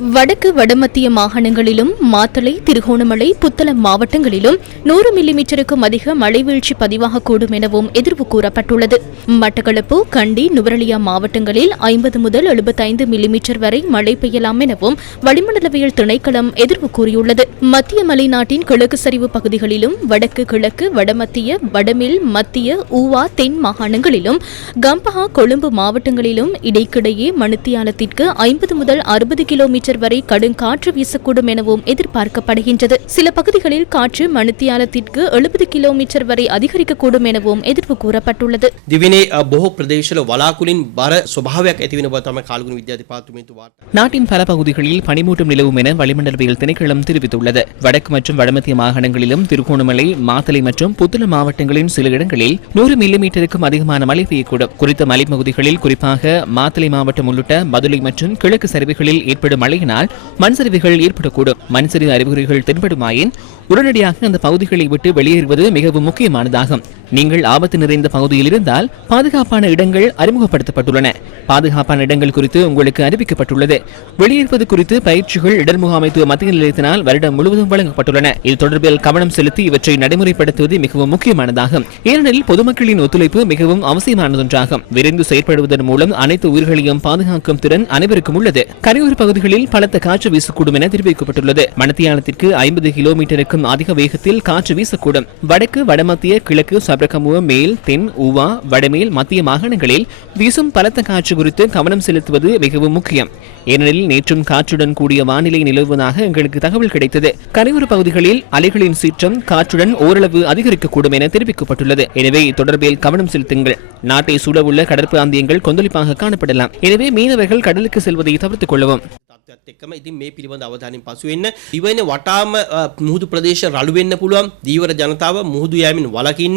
வடக்கு வடமத்திய மாகாணங்களிலும் மாத்தளை திருகோணமலை புத்தளம் மாவட்டங்களிலும் நூறு மில்லிமீட்டருக்கும் அதிக மழை வீழ்ச்சி பதிவாகக்கூடும் எனவும் எதிர்வு கூறப்பட்டுள்ளது. மட்டக்களப்பு கண்டி நுவரலியா மாவட்டங்களில் ஐம்பது முதல் எழுபத்தைந்து மில்லிமீட்டர் வரை மழை பெய்யலாம் எனவும் வளிமண்டலவியல் திணைக்களம் எதிர்வு கூறியுள்ளது. மத்திய மலைநாட்டின் கிழக்கு சரிவு பகுதிகளிலும் வடக்கு கிழக்கு வடமத்திய வடமில் மத்திய ஊவா தென் மாகாணங்களிலும் கம்பஹா கொழும்பு மாவட்டங்களிலும் இடைக்கிடையே மணித்தியாலத்திற்கு ஐம்பது முதல் அறுபது கிலோமீட்டர் மீட்டர் வரை கடும் காற்று வீசக்கூடும் எனவும் எதிர்பார்க்கப்படுகின்றது. சில பகுதிகளில் காற்று மணித்தியாலத்திற்கு எழுபது கிலோமீட்டர் வரை அதிகரிக்கக்கூடும் எனவும் ಎದುರು ಕೂರಪಟ್ಟುಳ್ಳದು நாட்டின் பல பகுதிகளில் பனிமூட்டம் நிலவும் என வளிமண்டலவியல் திணைக்களம் தெரிவித்துள்ளது. வடக்கு மற்றும் வடமத்திய மாகாணங்களிலும் திருகோணமலை மாத்தலை மற்றும் புத்துல மாவட்டங்களின் சில இடங்களில் நூறு மில்லிமீட்டருக்கும் அதிகமான மழை பெய்யக்கூடும். குறித்த மலைப்பகுதிகளில் குறிப்பாக மாத்தலை மாவட்டம் உள்ளிட்ட மதுரை மற்றும் கிழக்கு சரிவுகளில் ஏற்படும் மழை மழையினால் மண் சரிவுகள் ஏற்படக்கூடும். மண் சரிவு அறிகுறிகள் தென்படுமாயின் உடனடியாக அந்த பகுதிகளை விட்டு வெளியேறுவது மிகவும் முக்கியமானதாகும். நீங்கள் ஆபத்து நிறைந்த பகுதியில் இருந்தால் பாதுகாப்பான இடங்கள் அறிமுகப்படுத்தப்பட்டுள்ளன. பாதுகாப்பான இடங்கள் குறித்து உங்களுக்கு அறிவிக்கப்பட்டுள்ளது. வெளியேறுவது குறித்து பயிற்சிகள் இடர் முகாமைத்துவ மத்திய நிலையத்தினால் வருடம் முழுவதும் வழங்கப்பட்டுள்ளன. இது தொடர்பில் கவனம் செலுத்தி இவற்றை நடைமுறைப்படுத்துவது மிகவும் முக்கியமானதாகும். ஏனெனில் பொதுமக்களின் ஒத்துழைப்பு மிகவும் அவசியமானதொன்றாகும். விரைந்து செயற்படுவதன் மூலம் அனைத்து உயிர்களையும் பாதுகாக்கும் திறன் அனைவருக்கும் உள்ளது. கரையோர பகுதிகளில் பலத்த காற்று வீசக்கூடும் என தெரிவிக்கப்பட்டுள்ளது. மணத்தியாலத்திற்கு ஐம்பது கிலோமீட்டருக்கும் அதிக வேகத்தில் காற்று வீசக்கூடும். வடக்கு வடமத்திய கிழக்கு சப்ரகமுவ மேல் தென் ஊவா வடமேல் மத்திய மாகாணங்களில் வீசும் பலத்த காற்று குறித்து கவனம் செலுத்துவது மிகவும் முக்கியம். ஏனெனில் நேற்றும் காற்றுடன் கூடிய வானிலை நிலவுவதாக எங்களுக்கு தகவல் கிடைத்தது. கரையோர பகுதிகளில் அலைகளின் சீற்றம் காற்றுடன் ஓரளவு அதிகரிக்கக்கூடும் என தெரிவிக்கப்பட்டுள்ளது. எனவே தொடர்பில் கவனம் செலுத்துங்கள். நாட்டை சூழவுள்ள கடற்பிராந்தியங்கள் கொந்தளிப்பாக காணப்படலாம். எனவே மீனவர்கள் கடலுக்கு செல்வதை தவிர்த்துக் கொள்ளவும். තත්ත්වයක් එක්කම ඉතින් මේ පිළිබඳ අවධානයෙන් පසු වෙන්න. ඉවෙන වටාම අ, මුහුදු ප්‍රදේශ රළු වෙන්න පුළුවන්. දීවර ජනතාව මුහුදු යෑමෙන් වළකින්න.